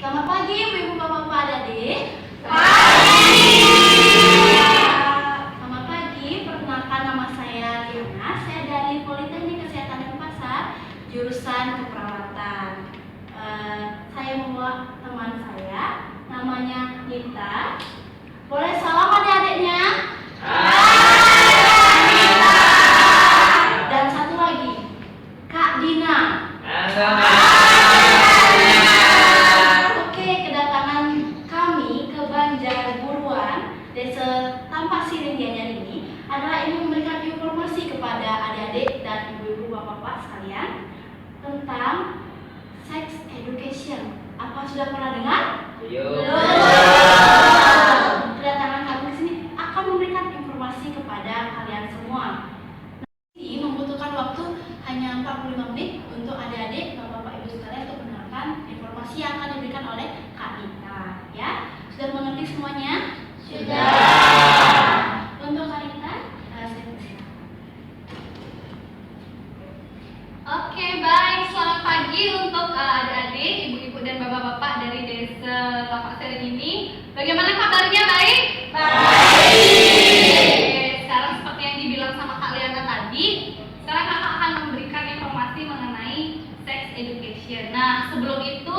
Selamat pagi Ibu, Bapak, Adik-adik. Selamat pagi, perkenalkan nama saya Liana. Saya dari Politeknik Kesehatan Denpasar, jurusan keperawatan. Saya membawa teman saya, namanya Nita. Boleh salam adik-adiknya? Dan satu lagi, Kak Dina. Oke, kedatangan kami ke Banjarburuan, Desa Tampak Siring Gianyar ini adalah ingin memberikan informasi kepada adik-adik dan ibu-ibu bapak-bapak sekalian tentang sex education. Apa sudah pernah dengar? Kedatangan kami ke sini akan memberikan informasi kepada kalian semua. Ini membutuhkan waktu hanya 45 menit untuk adik-adik, bapak-bapak, ibu sekalian untuk mendengarkan informasi yang akan diberikan oleh Kak Nita. Ya, sudah mengerti semuanya? Sudah. Untuk Kak Nita, saya persilakan. Oke, baik. Selamat pagi untuk adik-adik, ibu-ibu dan bapak-bapak dari Desa Tapak Siring ini. Bagaimana kabarnya? Baik? Baik. Sekarang seperti yang dibilang sama Kak Liana tadi, sekarang kakak akan memberikan informasi mengenai sex education. Nah, sebelum itu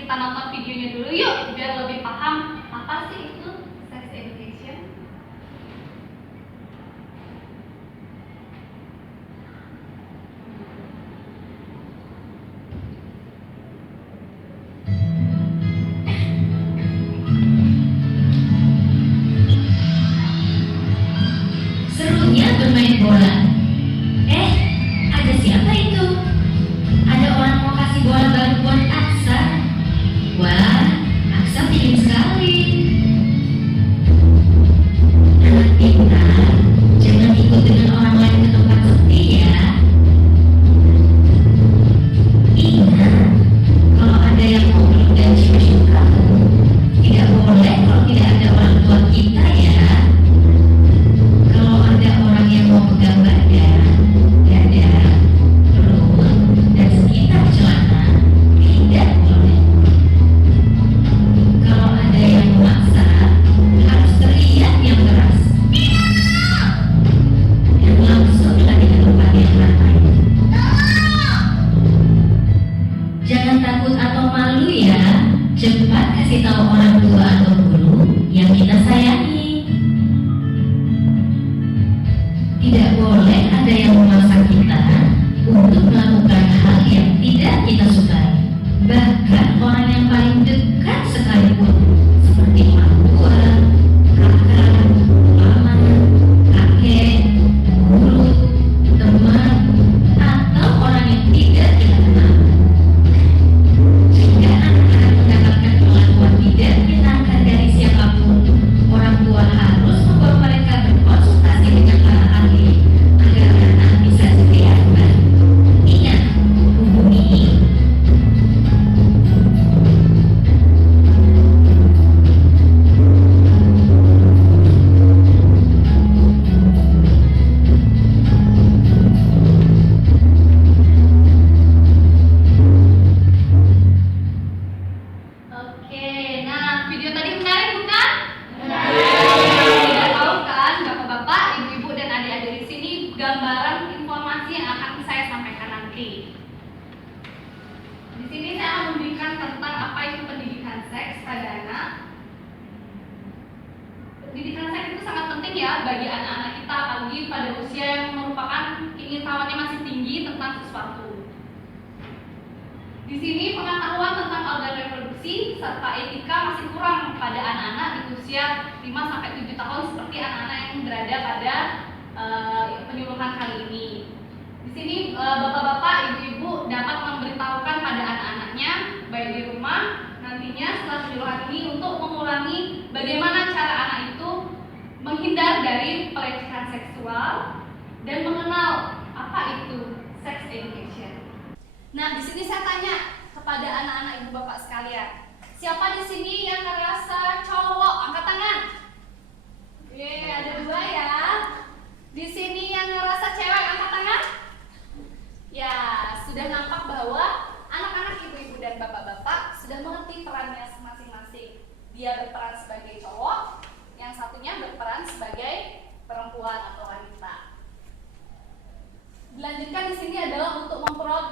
kita nonton videonya dulu yuk, biar lebih paham apa sih itu sex education. Serunya bermain bola. Ada siapa itu? Ada orang mau kasih bola baru buat Aksa. Wah, Aksa pingin sekali. Anak pintar, jangan ikut dengan orang lain ke tempat sepi ya. Ingat, kalau ada yang mau peluk dan cium kamu, tidak boleh kalau tidak ada orang tua kita ya. Kalau ada orang yang mau pegang badan, dada, perut, dan sekitar celana, tidak boleh. Kalau ada yang memaksa, harus teriak yang keras. Dan langsung lari ke tempat yang ramai. Jangan takut atau malu ya. Cepat kasih tahu orang tua atau guru yang kita sayangi. Tidak boleh ada yang memaksa kita untuk melakukan hal yang tidak kita sukai. Bahkan orang yang paling dekat sekalipun, seperti orang tua, kakak, paman, kakek, guru, teman, atau orang yang tidak kita kenal. Jika anak-anak mendapatkan perlakuan tidak menyenangkan dari siapapun, orang tua harus membawa mereka berkonsultasi dengan para ahli agar anak bisa segera kembali. Ingat, hubungi Oke, nah video tadi menarik bukan? Tidak tahu kan bapak-bapak, ibu-ibu dan adik-adik di sini gambaran informasi yang akan saya sampaikan nanti. Di sini saya akan memberikan tentang apa itu pendidikan seks pada anak. Pendidikan seks itu sangat penting ya bagi anak-anak kita, apalagi pada usia yang merupakan keingintahuannya masih tinggi tentang sesuatu. Di sini pengetahuan tentang organ reproduksi serta etika masih kurang pada anak-anak di usia 5-7 tahun seperti anak-anak yang berada pada penyuluhan kali ini. Di sini bapak-bapak, ibu-ibu dapat memberitahukan pada anak-anaknya baik di rumah nantinya setelah penyuluhan ini untuk mengurangi bagaimana cara anak itu menghindar dari pelecehan seksual dan mengenal apa itu sex education. Nah, di sini saya tanya kepada anak-anak ibu bapak sekalian, siapa di sini yang ngerasa cowok? Angkat tangan. Oke, ada 2 ya. Di sini yang ngerasa cewek, angkat tangan. Ya, sudah nampak bahwa anak-anak ibu-ibu dan bapak-bapak sudah mengerti perannya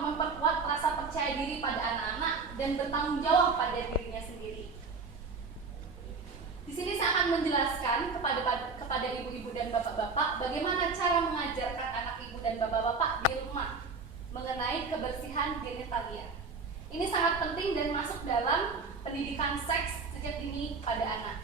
memperkuat rasa percaya diri pada anak-anak dan bertanggung jawab pada dirinya sendiri. Di sini saya akan menjelaskan kepada ibu-ibu dan bapak-bapak bagaimana cara mengajarkan anak ibu dan bapak-bapak di rumah mengenai kebersihan genitalia. Ini sangat penting dan masuk dalam pendidikan seks sejak dini pada anak.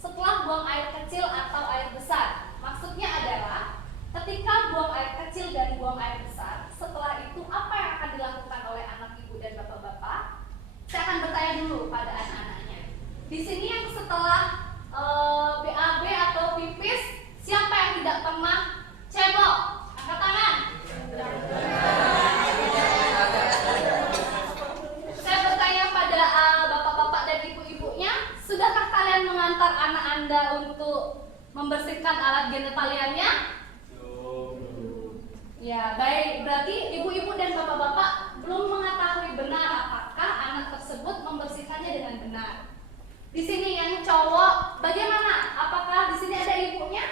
Setelah buang air kecil atau air besar, maksudnya adalah ketika buang air kecil dan buang air besar, setelah itu apa yang akan dilakukan oleh anak ibu dan bapak-bapak? Saya akan bertanya dulu pada anak-anaknya. Di sini yang setelah BAB atau pipis, siapa yang tidak pernah cebok? Angkat tangan. Saya bertanya pada bapak-bapak dan ibu-ibunya, sudahkah kalian mengantar anak Anda untuk membersihkan alat genitalianya? Ya, baik. Berarti ibu-ibu dan bapak-bapak belum mengetahui benar apakah anak tersebut membersihkannya dengan benar. Di sini yang cowok, bagaimana? Apakah di sini ada ibunya?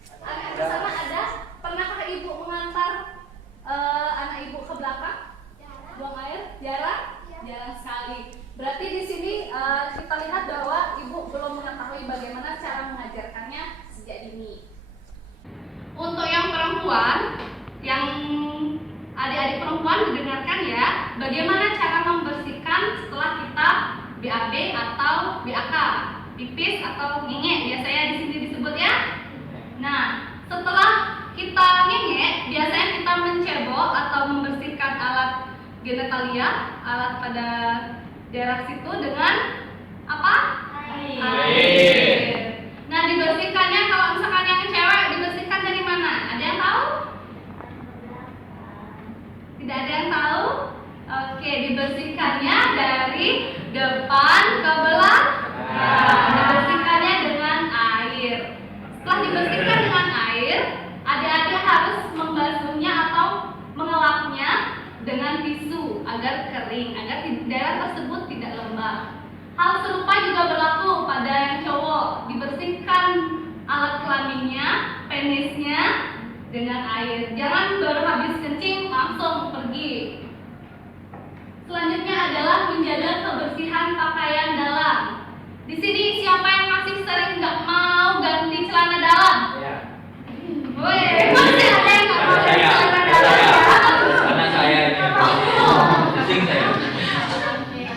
Di sana ada. Pernahkah ibu mengantar anak ibu ke belakang? Buang air? Jarang? Jarang sekali. Berarti di sini kita lihat bahwa ibu belum mengetahui bagaimana cara mengajarkannya sejak dini. Untuk yang perempuan, yang adik-adik perempuan didengarkan ya, bagaimana cara membersihkan setelah kita BAB atau BAK, pipis atau ngengek biasanya di sini disebut ya. Nah, setelah kita ngengek, biasanya kita mencebok atau membersihkan alat genitalia, alat pada daerah situ dengan apa? Air. Nah, dibersihkannya kalau misalkan yang cewek dibersihkan dari mana? Ada yang tahu? Tidak ada yang tahu? Oke, dibersihkannya dari depan ke belakang. Dibersihkannya dengan air. Setelah dibersihkan dengan air, adik-adik harus membasuhnya atau mengelapnya dengan tisu agar kering, agar daerah tersebut tidak lembab. Hal serupa juga berlaku pada yang cowok. Dibersihkan alat kelaminnya, penisnya dengan air. Jangan baru habis kencing langsung pergi. Selanjutnya adalah menjaga kebersihan pakaian dalam. Di sini siapa yang masih sering nggak mau ganti celana dalam? Ya. Woi, masih ada yang nggak mau ganti celana dalam ya? Karena saya pusing saya.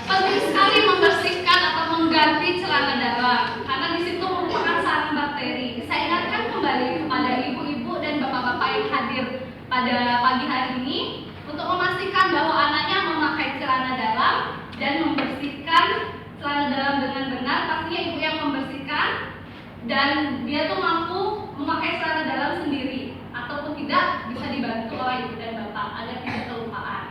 Penting sekali membersihkan atau mengganti celana dalam karena di situ merupakan sarang bakteri. Saya ingatkan kembali kepada ibu-ibu dan bapak-bapak yang hadir pada pagi hari ini untuk memastikan bahwa anaknya memakai celana dalam dan membersihkan celana dalam dengan benar. Pastinya ibu yang membersihkan dan dia tuh mampu memakai celana dalam sendiri ataupun tidak bisa dibantu oleh ibu dan bapak agar tidak kelupaan.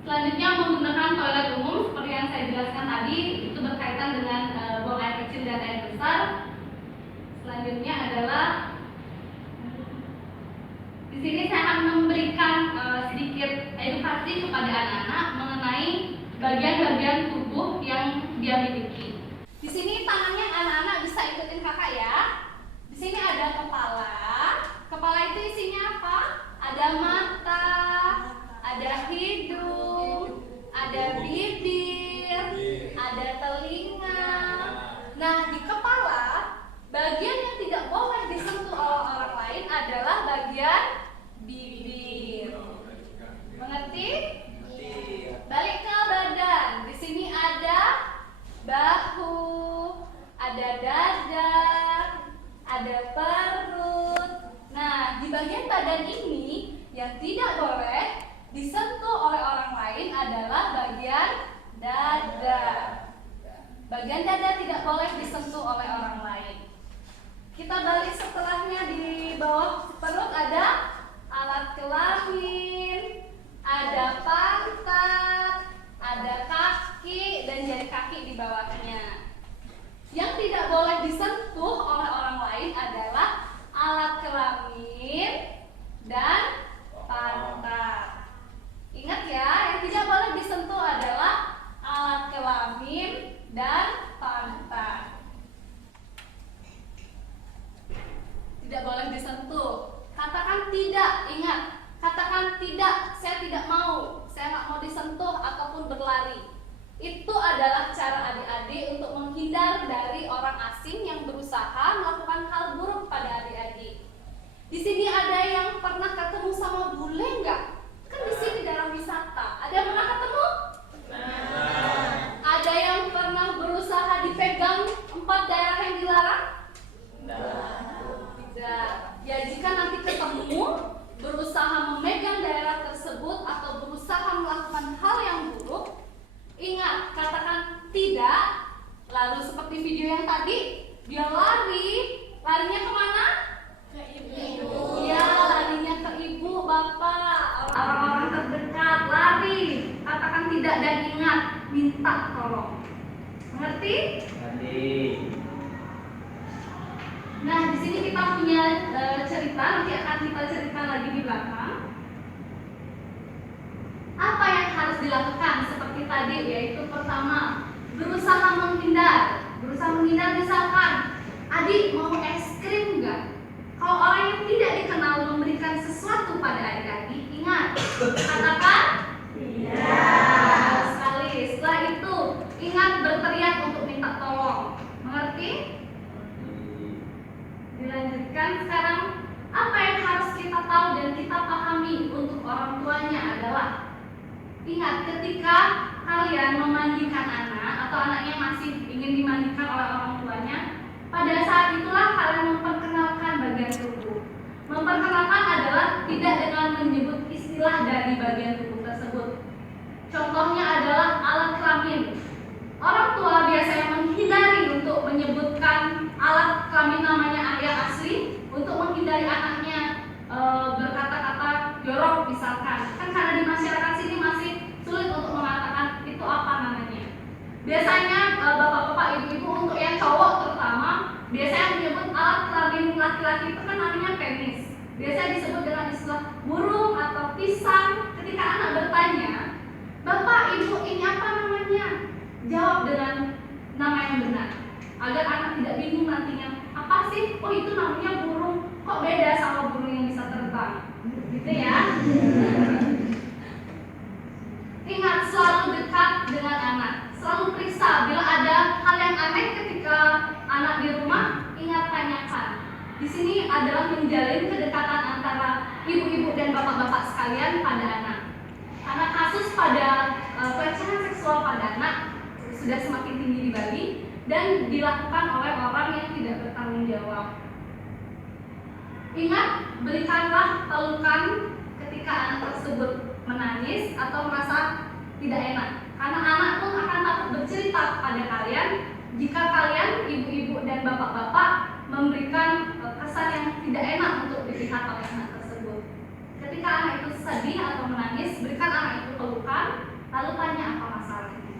Selanjutnya menggunakan toilet umum seperti yang saya jelaskan tadi, itu berkaitan dengan buang air kecil dan air besar. Selanjutnya adalah di sini saya akan memberikan sedikit edukasi kepada anak-anak mengenai bagian-bagian tubuh yang dia miliki. Di sini tangannya anak-anak bisa ikutin kakak ya. Di sini ada kepala. Kepala itu isinya apa? Ada mata, ada hidung, ada bibir, ada telinga. Nah, di kepala, bagian yang tidak boleh disentuh oleh orang lain adalah bagian bibir. Mengerti? Balik ke badan. Di sini ada bahu, ada dada, ada perut. Nah, di bagian badan ini yang tidak boleh disentuh oleh orang lain adalah bagian dada. Bagian dada tidak boleh disentuh oleh orang lain. Kita balik setelahnya, di bawah perut ada alat kelamin, ada pantat, ada kaki dan jari kaki di bawahnya. Yang tidak boleh disentuh oleh orang lain adalah alat kelamin dan pantat. Ingat ya, yang tidak boleh disentuh adalah alat kelamin dan pantat. Tidak boleh disentuh. Katakan tidak, ingat. Katakan katakan tidak, saya tidak mau, saya nggak mau disentuh ataupun berlari. Itu adalah cara adik-adik untuk menghindar dari orang asing yang berusaha melakukan hal buruk pada adik-adik. Di sini ada yang pernah ketemu sama bule nggak? Kan di sini daerah wisata. Ada yang pernah ketemu? Ada yang pernah berusaha dipegang 4 daerah yang dilarang? Tidak. Ya jika nanti ketemu berusaha memegang daerah tersebut atau berusaha melakukan hal yang buruk, ingat, katakan tidak. Lalu seperti video yang tadi, dia lari. Larinya kemana? Ke ibu. Ya, larinya ke ibu, bapak, orang-orang terdekat. Lari. Katakan tidak dan ingat, minta tolong. Mengerti? Nanti. Nah, di sini kita punya cerita, nanti akan kita cerita lagi di belakang. Apa yang harus dilakukan seperti tadi, yaitu pertama, berusaha menghindar. Berusaha menghindar misalkan, adik mau es krim enggak? Kalau orang yang tidak dikenal memberikan sesuatu pada adik-adik, ingat, katakan tidak. Sekali. Setelah itu, ingat berteriak untuk minta tolong. Mengerti? Dilanjutkan sekarang, apa yang harus kita tahu dan kita pahami untuk orang tuanya adalah, ingat, ketika kalian memandikan anak atau anaknya masih ingin dimandikan oleh orang tuanya, pada saat itulah kalian memperkenalkan bagian tubuh. Memperkenalkan adalah tidak dengan menyebut istilah dari bagian tubuh tersebut. Contohnya adalah alat kelamin. Orang tua biasanya menghindari untuk menyebutkan alat kelamin namanya ayah asli untuk menghindari anaknya berkata-kata jorok misalkan. Kan karena di masyarakat sini masih sulit untuk mengatakan itu apa namanya. Biasanya bapak-bapak, ibu-ibu untuk yang cowok terutama biasanya menyebut alat kelamin laki-laki itu kan namanya penis. Biasanya disebut dengan istilah burung atau pisang. Ketika anak bertanya, "Bapak, ibu, ini apa namanya?" Jawab dengan nama yang benar agar anak tidak bingung nantinya. Apa sih? Oh, itu namanya burung. Kok beda sama burung yang bisa terbang? Gitu ya. Ingat, selalu dekat dengan anak. Selalu periksa bila ada hal yang aneh ketika anak di rumah, ingat tanyakan. Di sini adalah menjalin kedekatan antara ibu-ibu dan bapak-bapak sekalian pada anak. Karena kasus pada pelecehan seksual pada anak sudah semakin tinggi di Bali dan dilakukan oleh orang yang tidak bertanggung jawab. Ingat, berikanlah pelukan ketika anak tersebut menangis atau merasa tidak enak. Karena anak pun akan takut bercerita pada kalian jika kalian, ibu-ibu dan bapak-bapak, memberikan kesan yang tidak enak untuk dilihat oleh anak tersebut. Ketika anak itu sedih atau menangis, berikan anak itu pelukan, lalu tanya apa masalahnya.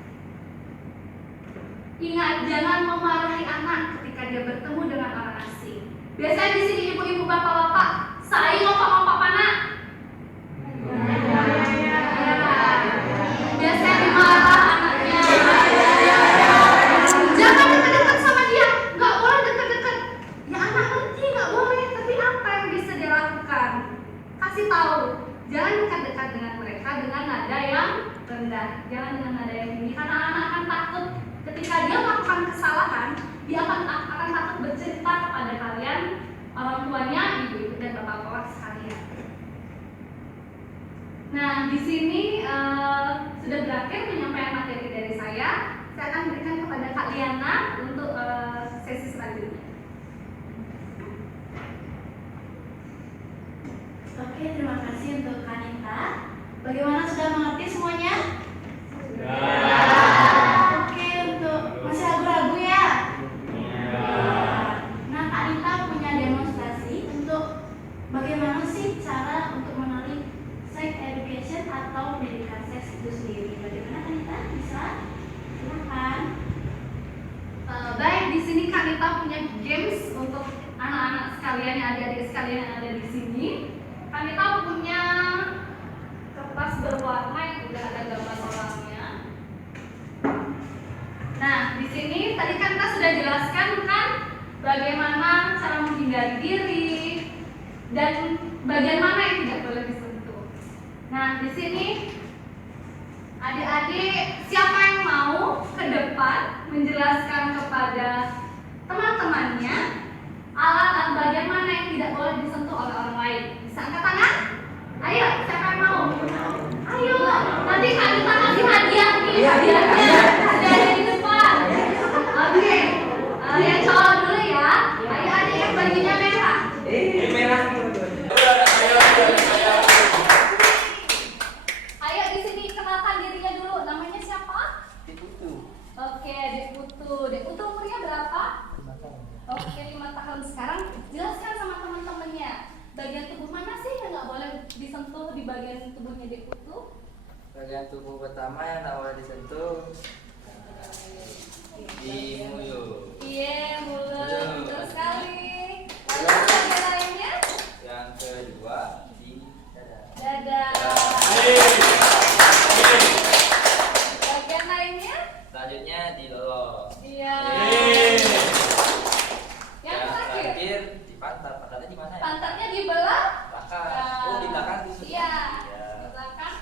Ingat, jangan memarahi anak ketika dia bertemu dengan orang asing. Biasanya di sini ibu-ibu, bapak-bapak, saya ngomong apa nak? Biasanya dimarah anaknya. Jangan dekat-dekat sama dia, nggak boleh dekat-dekat. Ya anak ngerti nggak boleh, tapi apa yang bisa dia lakukan? Kasih tahu. Jangan dekat-dekat dengan mereka dengan nada yang rendah. Jangan dengan nada yang tinggi, karena anak akan takut. Ketika dia melakukan kesalahan, dia akan takut bercerita kepada kalian, orang tuanya, ibu-ibu dan bapak-bapak sekalian. Nah, di sini sudah berakhir penyampaian materi dari saya. Saya akan berikan kepada Kak Liana untuk sesi selanjutnya. Oke, terima kasih untuk Kanita. Bagaimana, sudah mengerti semuanya? Oke, untuk masih ragu-ragu ya? Nah, Kak Nita punya demonstrasi untuk bagaimana sih cara untuk mengenali sex education atau pendidikan seks itu sendiri. Bagaimana, Kak Nita? Bisa? Silakan. Baik, di sini Kak Nita punya games untuk anak-anak sekalian, adik-adik sekalian yang ada di sini. Kak Nita punya kertas berwarna yang sudah ada gambar orangnya. Nah, di sini tadi kan kita sudah jelaskan kan bagaimana cara menghindari diri dan bagian mana yang tidak boleh disentuh. Nah, di sini adik-adik siapa yang mau ke depan menjelaskan kepada teman-temannya alat-alat bagian mana yang tidak boleh disentuh oleh orang lain? Bisa angkat tangan? Ayo, siapa yang mau? Ayo, nanti Kak Nita kasih hadiah nih. Hadiahnya di depan. Oke, yang cowok dulu ya. Ayo adik yang bajunya merah. Merah. Ayo di sini kenalkan dirinya dulu. Namanya siapa? Oke, Dek Putu. Dek Putu umurnya berapa? 5 tahun. Oke, 5 tahun. Sekarang jelaskan sama teman-temannya. Bagian tubuh mana sih yang nggak boleh disentuh di bagian tubuhnya Dek Putu? Bagian tubuh pertama yang tak boleh disentuh di mulut. Iya, mulut. Mulut. Betul sekali. Lalu bagian lainnya? Yang kedua di Dada. dada. Bagian lainnya? Selanjutnya di lolo. Iya. Yang terakhir? terakhir di pantat. Pantatnya di mana ya? Pantatnya di belah? Belakang. Oh, di belakang tuh. Iya. Ya. Di belakang?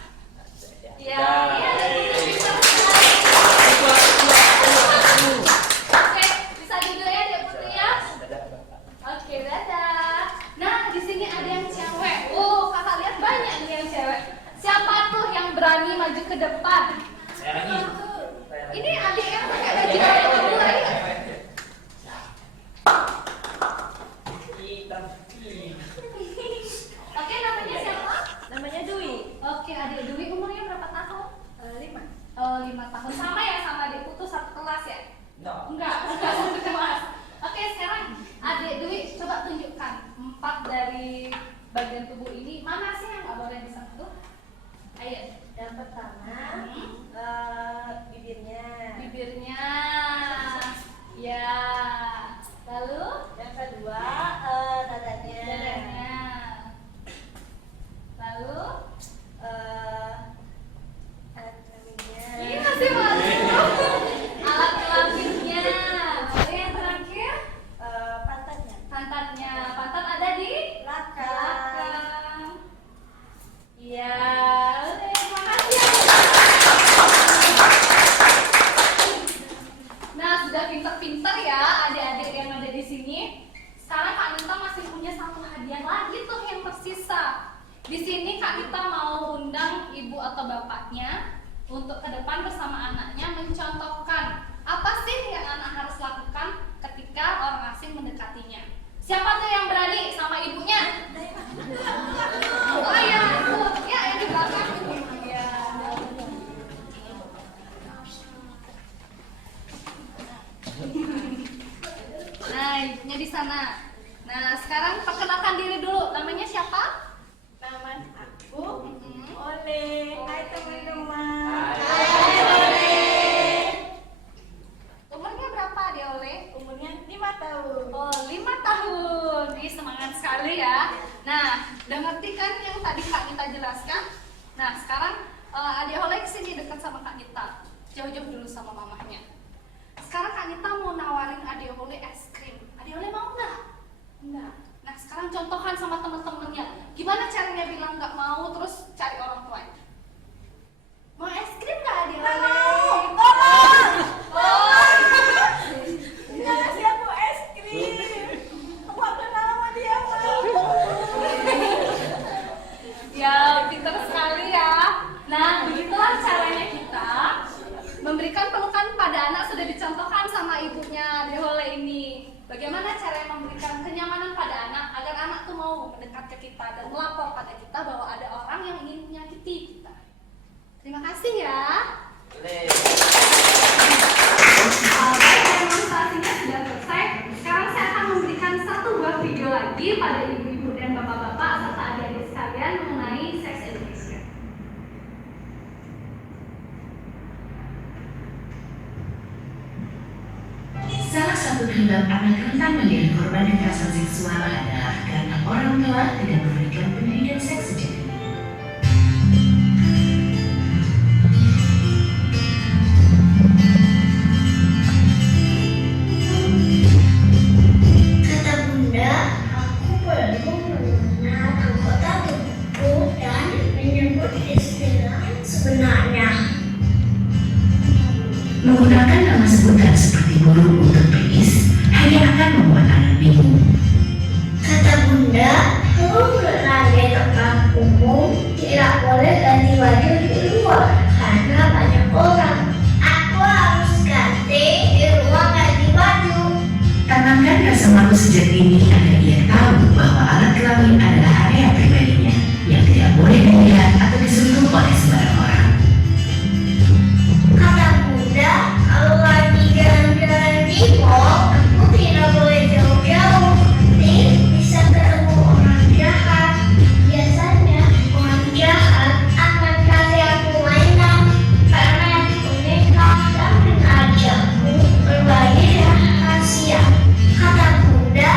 Ya. Iya. Iya, Dek Putu bisa sekali. Oke, bisa duduk ya Dek Putu ya. Dada. Oke, dadah. Nah, di sini ada yang cewek. Oh, kakak lihat banyak nih yang cewek. Siapa tuh yang berani maju ke depan? Saya lagi. Ini adik yang pakai baju kayak kamu lagi. Oke, namanya siapa? Namanya Dwi. Oke, adik Dwi umurnya berapa tahun? 5. Oh, 5 tahun. Sama ya sama adik Putu satu kelas ya? No. Enggak satu kelas. Oke, sekarang adik Dwi coba tunjukkan 4 dari bagian tubuh ini mana sih yang nggak boleh disentuh? Ayo. Yang pertama bibirnya. Bibirnya. Ya. Lalu Yang kedua dadanya. dadanya. Lalu Alat kelaminnya. ini masih masuk. Alat kelaminnya. Lalu yang terakhir Pantatnya. pantatnya. Pantat ada di Belakang. belakang. Iya. Oke, terima kasih ya. Nah, sudah pinter-pinter ya adik-adik yang ada di sini. Sekarang Kak Nita masih punya satu hadiah lagi tuh yang tersisa. Di sini Kak Nita mau undang ibu atau bapaknya untuk ke depan bersama anaknya mencontohkan apa sih yang anak harus lakukan ketika orang asing mendekatinya. Siapa tuh yang berani sama ibunya? Oh iya, itu ya yang di belakang. Iya. Nah, ibunya di sana. Nah, sekarang perkenalkan diri dulu. Namanya siapa? Nama aku Oleh. Hai teman-teman. Umurnya berapa dia Oleh? Umurnya 5 tahun. Oh, 5 tahun. Ih, semangat sekali ya. Nah, udah ngerti kan yang tadi Kak Nita jelaskan? Nah, sekarang adik Oleh kesini dekat sama Kak Nita. Jauh-jauh dulu sama mamahnya. Sekarang Kak Nita mau nawarin adik Oleh es krim. Adik Oleh mau nggak? Enggak. Nah, sekarang contohkan sama temen-temennya. Gimana caranya bilang nggak mau terus cari orang tuanya? Mau es krim nggak adik Oleh? Jangan sih aku es krim. Aku akan nama dia mau. Ya, pintar sekali ya. Nah, begitulah caranya kita memberikan pelukan pada anak sudah dicontohkan sama ibunya Dehole ini. Bagaimana cara memberikan kenyamanan pada anak agar anak tuh mau mendekat ke kita dan melapor pada kita bahwa ada orang yang ingin menyakiti kita. Terima kasih ya. Boleh. Baik, demonstrasinya sudah selesai. Sekarang saya akan memberikan satu buah video lagi pada ibu-ibu dan bapak-bapak serta adik-adik sekalian mengenai sex education. Salah satu penyebab anak rentan menjadi korban kekerasan seksual adalah karena orang tua tidak memberikan pendidikan seks sejak dini. Kata Bunda, aku perlu mengenal anggota tubuhku dan menyebut sebenarnya? Menggunakan nama sebutan seperti burung untuk beris hanya akan membuat anak bingung. Kata Bunda, kalau berada di tempat umum tidak boleh ganti baju di luar karena banyak orang. Aku harus ganti di ruang ganti baju. Tanamkan rasa malu sejak dini agar ia tahu bahwa alat kelamin adalah area pribadinya yang tidak boleh dilihat atau disentuh oleh sembarang orang. Kata Bunda, kalau lagi jalan-jalan di mall, aku tidak boleh jauh-jauh. Nanti bisa ketemu orang jahat. Biasanya orang jahat akan kasih aku mainan karena yang boneka dan mengajakku berbagi rahasia. Kata Bunda,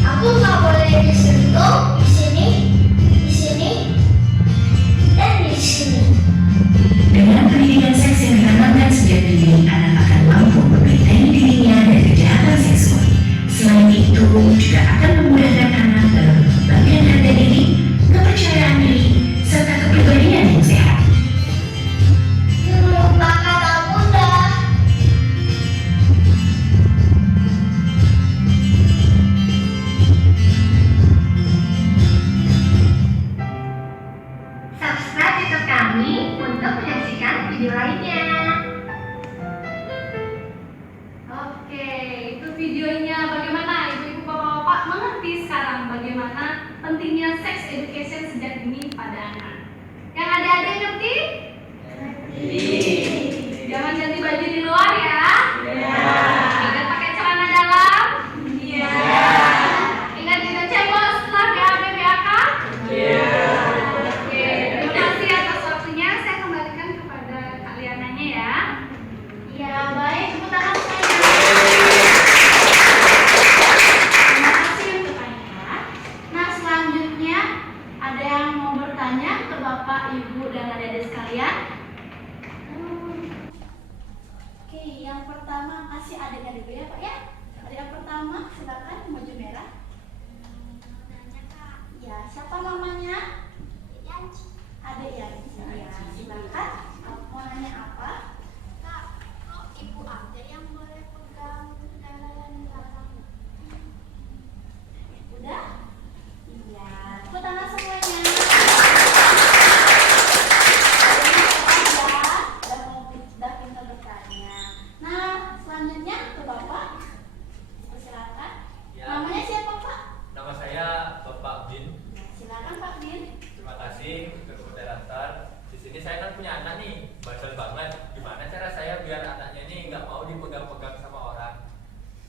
aku nggak boleh disentuh di sini, dan di sini. Dengan pendidikan seks yang ditanamkan sejak dini, anak akan mampu membentengi dirinya dari kejahatan seksual. Selain itu, juga akan memudahkan anak dalam mengembangkan harga diri, kepercayaan diri, serta kepribadian yang sehat. Lupa kata Bunda. Subscribe YouTube kami untuk menyaksikan video lainnya. Oke, itu videonya. Bagaimana ibu-ibu bapak-bapak mengerti sekarang bagaimana pentingnya sex education sejak dini pada anak? Yang adik-adik ngerti? Jangan ganti baju di luar ya. Ingat pakai celana dalam. Ingat juga cebol setelah BAB BAK. Oke, terima kasih atas waktunya. Saya kembalikan kepada Kak Liananya ya. Ya, baik, tepuk tangan saya. Terima kasih untuk Aika. Nah, selanjutnya ada yang mau bertanya ke Bapak, Ibu, dan adik-adik sekalian? Oke, yang pertama kasih adik-adik dulu ya Pak ya. Adik yang pertama, silakan baju merah. Ya, siapa namanya? Adik Yanci. Ya, silakan. Mau nanya apa? Ibu aja yang boleh pegang yang dilarang. Udah? Iya. Tepuk tangan semuanya. Udah pintar bertanya. Nah, selanjutnya ke Bapak. Silakan. Ya. Namanya siapa Pak? Nama saya Bapak Bin. Ya, silakan Pak Bin. Terima kasih untuk moderator. Di sini saya kan punya anak nih, bandel banget. Gimana cara saya biar anaknya ini nggak mau dipegang-pegang sama orang?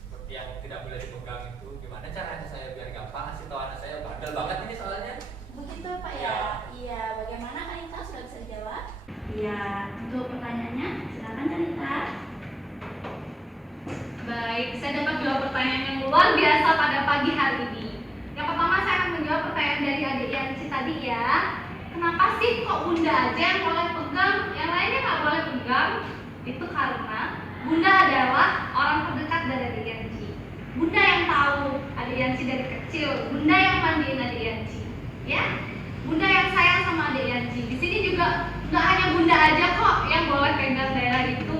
Seperti yang tidak boleh dipegang itu. Gimana caranya saya biar gampang kasih tahu anak saya bandel banget ini soalnya? Begitu Pak Ya. ya? Iya. Bagaimana Kak Ita sudah bisa dijawab? Iya. Untuk pertanyaannya, silakan Kak Ita. Baik, saya dapat dua pertanyaan yang luar biasa pada pagi hari ini. Yang pertama saya akan menjawab pertanyaan dari adik Yanci tadi ya. Kenapa sih kok Bunda aja yang boleh pegang, yang lainnya nggak boleh pegang? Itu karena Bunda adalah orang terdekat dari adik Yanci. Bunda yang tahu adik Yanci dari kecil. Bunda yang mandiin adik Yanci, ya. Bunda yang sayang sama adik Yanci. Di sini juga nggak hanya Bunda aja kok yang boleh pegang daerah itu.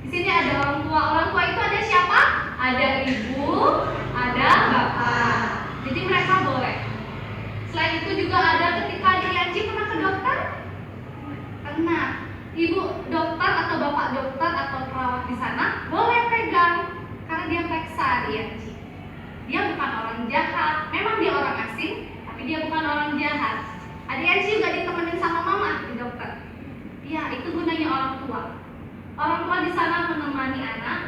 Di sini ada orang tua. Orang tua itu ada siapa? Ada ibu, ada bapak. Jadi mereka boleh. Selain itu juga ada ketika adik Yanci pernah ke dokter. Pernah. Ibu dokter atau bapak dokter atau perawat di sana boleh pegang karena dia periksa adik Yanci. Dia bukan orang jahat. Memang dia orang asing, tapi dia bukan orang jahat. Adik Yanci juga ditemenin sama mama di dokter. Iya, itu gunanya orang tua. Orang tua di sana menemani anak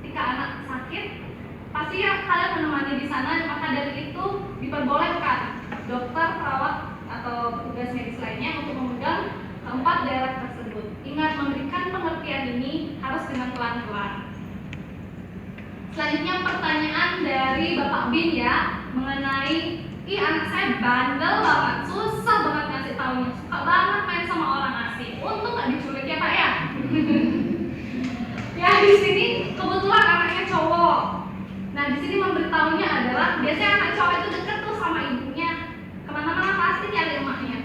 ketika anak sakit. Pasti ya kalian menemani di sana, maka dari itu diperbolehkan dokter, perawat atau petugas medis lainnya untuk memegang keempat daerah tersebut. Ingat, memberikan pengertian ini harus dengan pelan-pelan. Selanjutnya pertanyaan dari Bapak Bin ya, mengenai anak saya bandel banget, susah banget ngasih taunya, suka banget main sama orang asing. Untung nggak diculik ya Pak ya. Ya di sini kebetulan anaknya cowok. Nah di sini memberitahunya adalah biasanya anak cowok itu deket tuh sama ibunya, kemana-mana pasti nyari emaknya.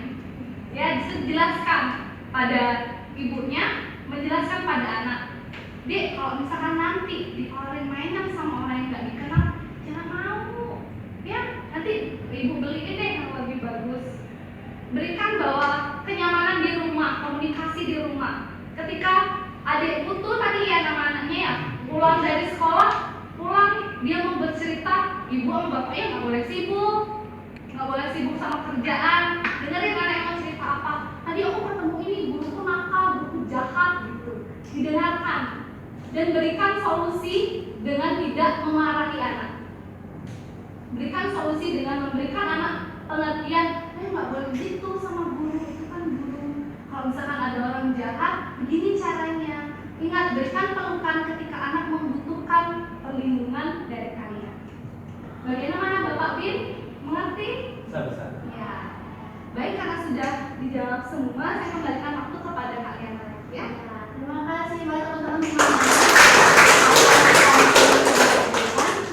Ya disitu dijelaskan pada ibunya menjelaskan pada anak, Dek, kalau misalkan nanti ditawarin mainan sama orang yang nggak dikenal, jangan mau, ya nanti ibu beliin deh yang lebih bagus. Berikan bahwa kenyamanan di rumah, komunikasi di rumah. Ketika adikku tuh tadi ya nama anaknya ya, pulang dari sekolah, pulang dia mau bercerita, ibu sama bapaknya nggak boleh sibuk sama kerjaan. Dengerin anak mau cerita apa. Tadi aku ketemu ini, guruku nakal, guruku jahat gitu. Didengarkan dan berikan solusi dengan tidak memarahi anak. Berikan solusi dengan memberikan anak pengertian, nggak boleh gitu sama guru, itu kan guru. Kalau misalkan ada orang jahat, begini caranya. Ingat, berikan pelukan ketika anak membutuhkan perlindungan dari kalian. Bagaimana Bapak Bin? Mengerti? Besar. Ya. Baik, karena sudah dijawab semua, saya kembalikan waktu kepada kalian ya. Terima kasih buat teman-teman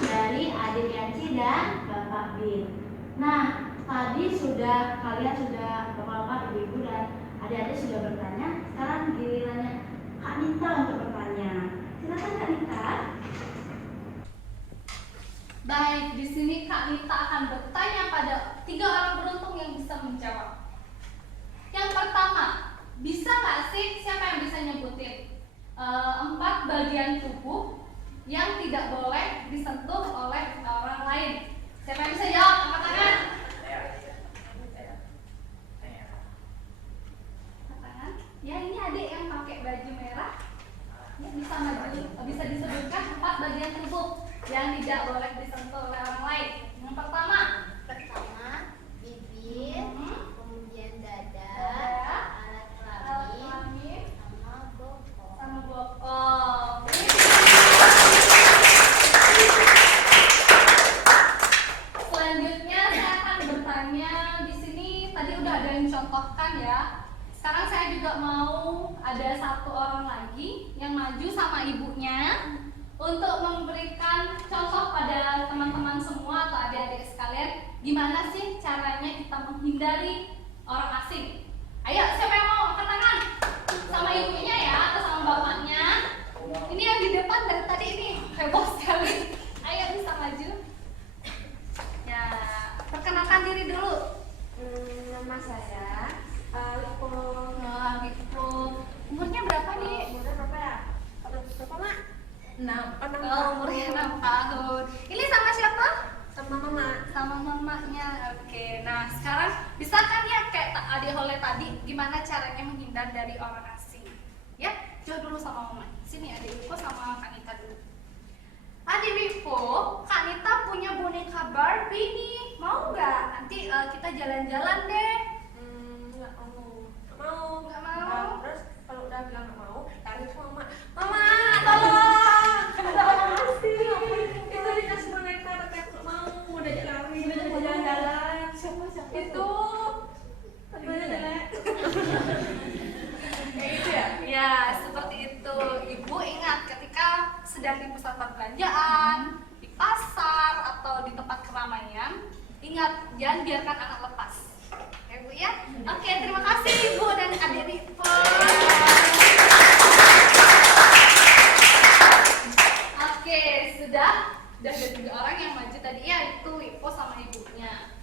dari adik Yanci dan Bapak Bin. Nah, tadi kalian sudah bapak-bapak, ibu-ibu dan adik-adik sudah bertanya. Sekarang gilirannya Kak Nita untuk bertanya. Silakan Kak Nita. Baik, di sini Kak Nita akan bertanya pada 3 orang beruntung yang bisa menjawab. Yang pertama, bisa nggak sih, siapa yang bisa nyebutin 4 bagian tubuh yang tidak boleh disentuh oleh orang lain? Siapa yang bisa jawab? Angkat tangan. Ya, ini adik yang pakai baju merah. Ya, bisa disebutkan 4 bagian tubuh yang tidak boleh disentuh oleh orang lain. Yang pertama, bibir, kemudian dada, alat alat kelamin, kelamin, sama bokong. sama bokong. Selanjutnya saya akan bertanya, di sini tadi udah ada yang contohkan ya. Sekarang saya juga mau ada 1 orang lagi yang maju sama ibunya untuk memberikan contoh pada teman-teman semua atau adik-adik sekalian, gimana sih caranya kita menghindari orang asing. Ayo, siapa yang mau angkat tangan? Sama ibunya ya atau sama bapaknya? Ini yang di depan dari tadi ini heboh sekali. Ayo, bisa maju. Ya, perkenalkan diri dulu. Nama saya Lipo. Nah, gitu. Umurnya berapa nih? Umurnya berapa ya? Berapa, Mak? 6. Umurnya 6 tahun. Ini sama siapa? Sama Mama. Sama mamanya. Oke. Nah, sekarang bisa kan ya kayak adik Hole tadi, gimana caranya menghindar dari orang asing? Ya, jauh dulu sama Mama. Sini adik Wipo sama Kak Nita dulu. Adik Wipo, Kak Nita punya boneka Barbie nih. Mau nggak? Nanti kita jalan-jalan deh. Nggak mau. Nggak mau. Terus kalau udah bilang nggak mau, lari sama Mama. Mama, tolong. Itu dikasih boneka, tapi aku nggak mau. Mau diajak lari, mau jalan-jalan. Siapa? Itu. Tadi mana jelek? Kayak gitu ya? Ya, seperti itu. Ibu ingat ketika sedang di pusat perbelanjaan, di pasar, atau di tempat keramaian, ingat jangan biarkan anak lepas. Ya Bu ya? Oke, terima kasih Ibu dan adik Wipo. Oke, sudah ada 3 orang yang maju tadi ya, itu Wipo sama ibunya.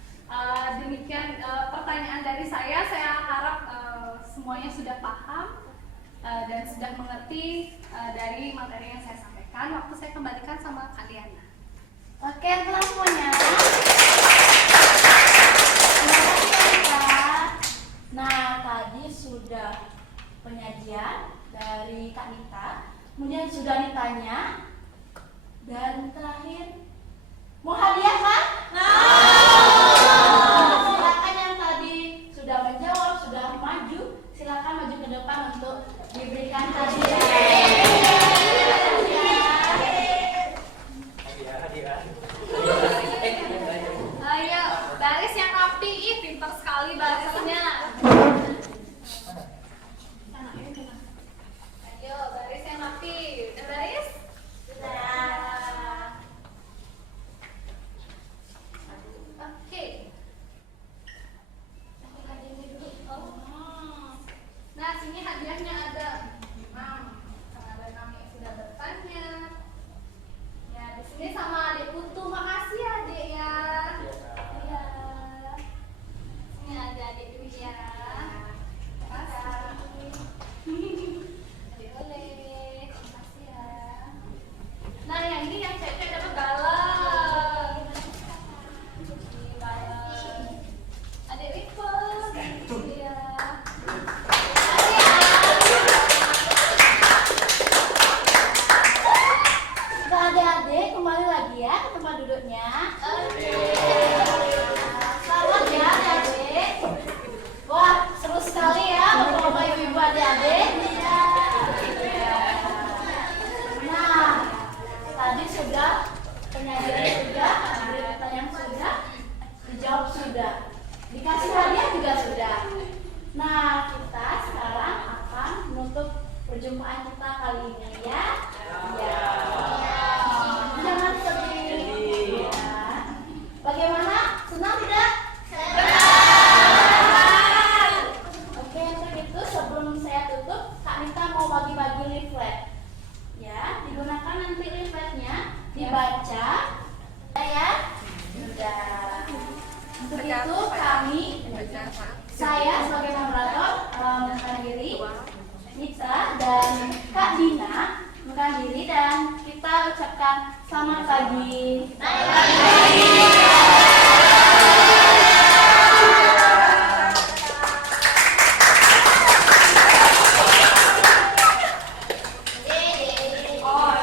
Demikian pertanyaan dari saya harap semuanya sudah paham dan sudah mengerti dari materi yang saya sampaikan. Waktu saya kembalikan sama Kak Diana. Oke, teman semuanya. Terima kasih Kak Nita. Nah, tadi sudah penyajian dari Kak Nita, kemudian sudah ditanya, dan terakhir mau hadiah kan? Silakan yang tadi sudah menjawab, sudah maju, silakan maju ke depan untuk diberikan hadiah. Ayo, baris yang rapi, pintar sekali barisnya. Ayo, baris yang rapi. Udah baris? perjumpaan kita kali ini ya. Ya. Jangan sedih. Ya. Bagaimana? Senang tidak? Senang. Oke, untuk itu sebelum saya tutup, Kak Nita mau bagi-bagi leaflet. Ya, digunakan nanti leafletnya, dibaca. Ya. Sudah. Untuk itu kami, saya sebagai moderator menghadiri, Nita dan Kak Dina menghadiri dan kita ucapkan selamat pagi.